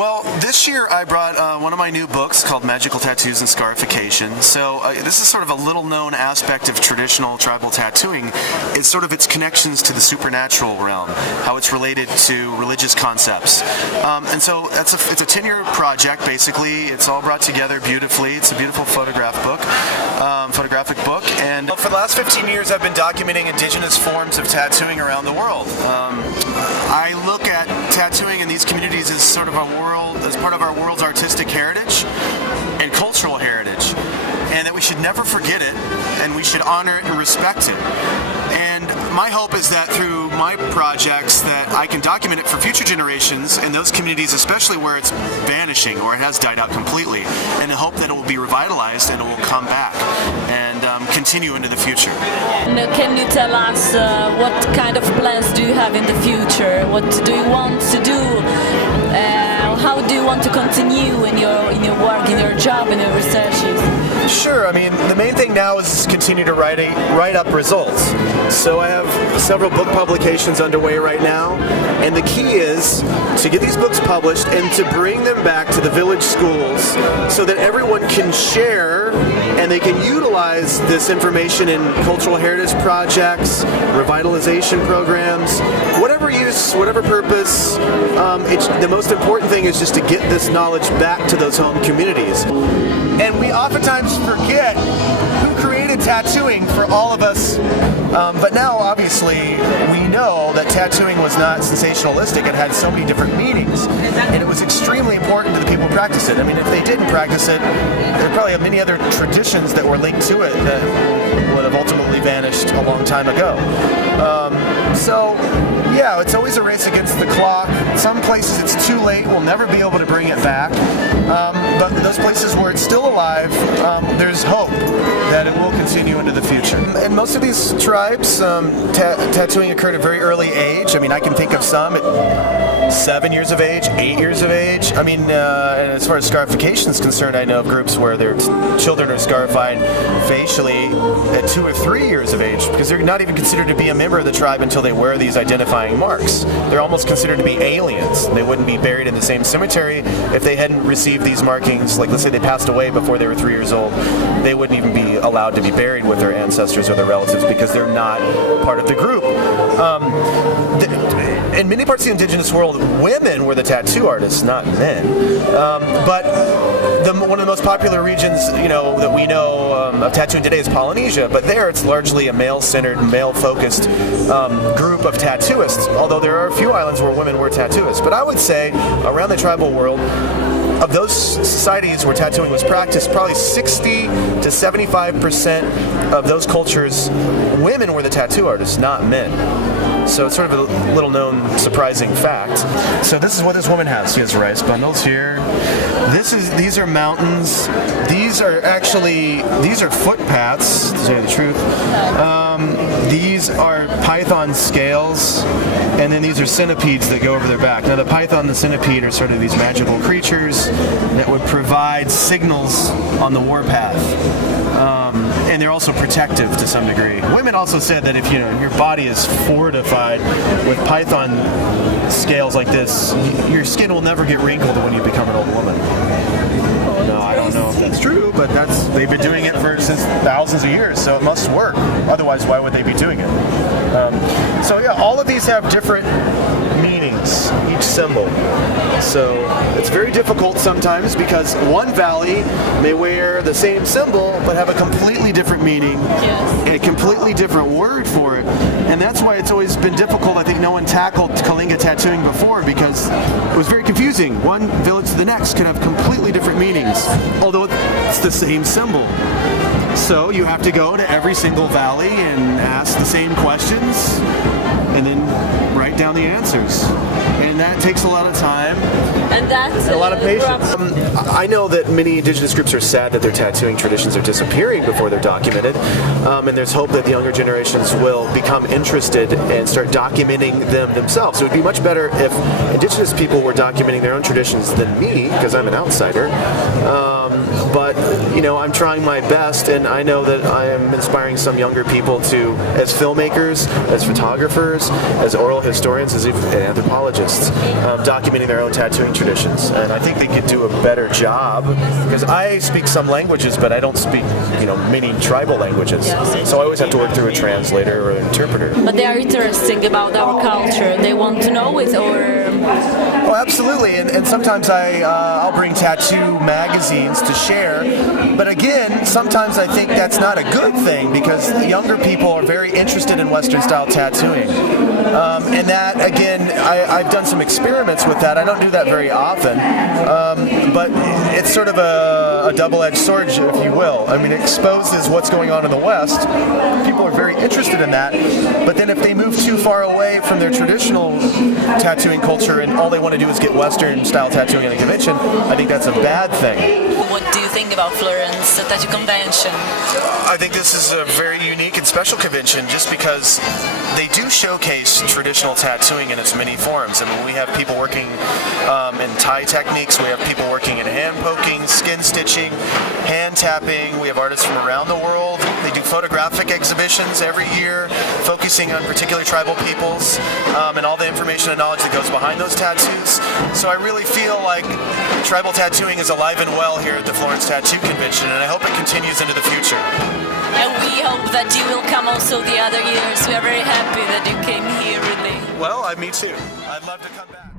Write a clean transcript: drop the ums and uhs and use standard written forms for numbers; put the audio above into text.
Well, this year I brought one of my new books called Magical Tattoos and Scarification. So this is sort of a little-known aspect of traditional tribal tattooing. It's sort of its connections to the supernatural realm, how it's related to religious concepts. And so it's a 10-year project, basically. It's all brought together beautifully. It's a beautiful photographic book. And for the last 15 years, I've been documenting indigenous forms of tattooing around the world. I look at tattooing in these communities as sort of as part of our world's artistic heritage and cultural heritage, and that we should never forget it, and we should honor it and respect it. And my hope is that through my projects that I can document it for future generations in those communities, especially where it's vanishing or it has died out completely, and I hope that it will be revitalized and it will come back and continue into the future. Can you tell us what kind of plans do you have in the future? What do you want to do? How do you want to continue in your work, in your job, in your researches? Sure. I mean, the main thing now is continue to write up results. So I have several book publications underway right now, and the key is to get these books published and to bring them back to the village schools so that everyone can share and they can utilize this information in cultural heritage projects, revitalization programs, whatever use, whatever purpose. The most important thing is just to get this knowledge back to those home communities. And we oftentimes forget who created tattooing for all of us. But now, obviously, we know that tattooing was not sensationalistic. It had so many different meanings. And it was extremely important to the people who practice it. I mean, if they didn't practice it, there probably have many other traditions that were linked to it that would have ultimately vanished a long time ago. So, yeah, it's always a race against the clock. Some places it's too late. We'll never be able to bring it back. But those places where it's still alive, there's hope that it will continue into the future. In most of these tribes, tattooing occurred at a very early age. I mean, I can think of some at 7 years of age, 8 years of age. I mean, and as far as scarification is concerned, I know of groups where their children are scarified facially at 2 or 3 years of age, because they're not even considered to be a member of the tribe until they wear these identifying marks. They're almost considered to be aliens. They wouldn't be buried in the same cemetery if they hadn't received these markings. Like, let's say they passed away before they were 3 years old, they wouldn't even be allowed to be buried with their ancestors or their relatives because they're not part of the group. In many parts of the indigenous world, women were the tattoo artists, not men. But one of the most popular regions, that we know of tattooing today is Polynesia. But there, it's largely a male-centered, male-focused group of tattooists. Although there are a few islands where women were tattooists. But I would say around the tribal world, of those societies where tattooing was practiced, probably 60 to 75% of those cultures, women were the tattoo artists, not men. So it's sort of a little-known, surprising fact. So this is what this woman has. She has rice bundles here. These are mountains. These are footpaths, to tell you the truth. These are python scales, and then these are centipedes that go over their back. Now the python and the centipede are sort of these magical creatures that would provide signals on the warpath. And they're also protective to some degree. Women also said that if your body is fortified with python scales like this, your skin will never get wrinkled when you become an old woman. No, I don't know if that's true, but they've been doing it since thousands of years, so it must work. Otherwise, why would they be doing it? So yeah, all of these have different meanings, each symbol. So it's very difficult sometimes because one valley may wear the same symbol but have a completely different meaning, and a completely different word for it. And that's why it's always been difficult. I think no one tackled Kalinga tattooing before because it was very confusing. One village to the next could have completely different meanings, although it's the same symbol. So you have to go to every single valley and ask the same questions and then write down the answers. And that takes a lot of time and that's a lot of patience. I know that many indigenous groups are sad that their tattooing traditions are disappearing before they're documented, and there's hope that the younger generations will become interested and start documenting them themselves. It would be much better if indigenous people were documenting their own traditions than me, because I'm an outsider. but I'm trying my best, and I know that I am inspiring some younger people to, as filmmakers, as photographers, as oral historians, as anthropologists, documenting their own tattooing traditions. And I think they could do a better job, because I speak some languages, but I don't speak, many tribal languages. So I always have to work through a translator or an interpreter. But they are interesting about our culture. They want to know it, or... Oh, absolutely. And sometimes I'll bring tattoo magazines to share. But again, sometimes I think that's not a good thing, because younger people are very interested in Western style tattooing. And that, again, I've done some experiments with that. I don't do that very often. But it's sort of a double-edged sword, if you will. I mean, it exposes what's going on in the West. People are very interested in that. But then if they move too far away from their traditional tattooing culture and all they want to do is get Western style tattooing at a convention, I think that's a bad thing. What do you think about Florence Tattoo Convention? I think this is a very unique and special convention, just because they do showcase traditional tattooing in its many forms. I mean, we have people working in Thai techniques, we have people working in hand poking, skin stitching, hand tapping, we have artists from around the world. They do photographic exhibitions every year, focusing on particular tribal peoples and all the information and knowledge that goes behind those tattoos. So I really feel like tribal tattooing is alive and well here at the Florence Tattoo Convention, and I hope it continues into the future. And we hope that you will come also the other years. We are very happy that you came here, really. Well, me too. I'd love to come back.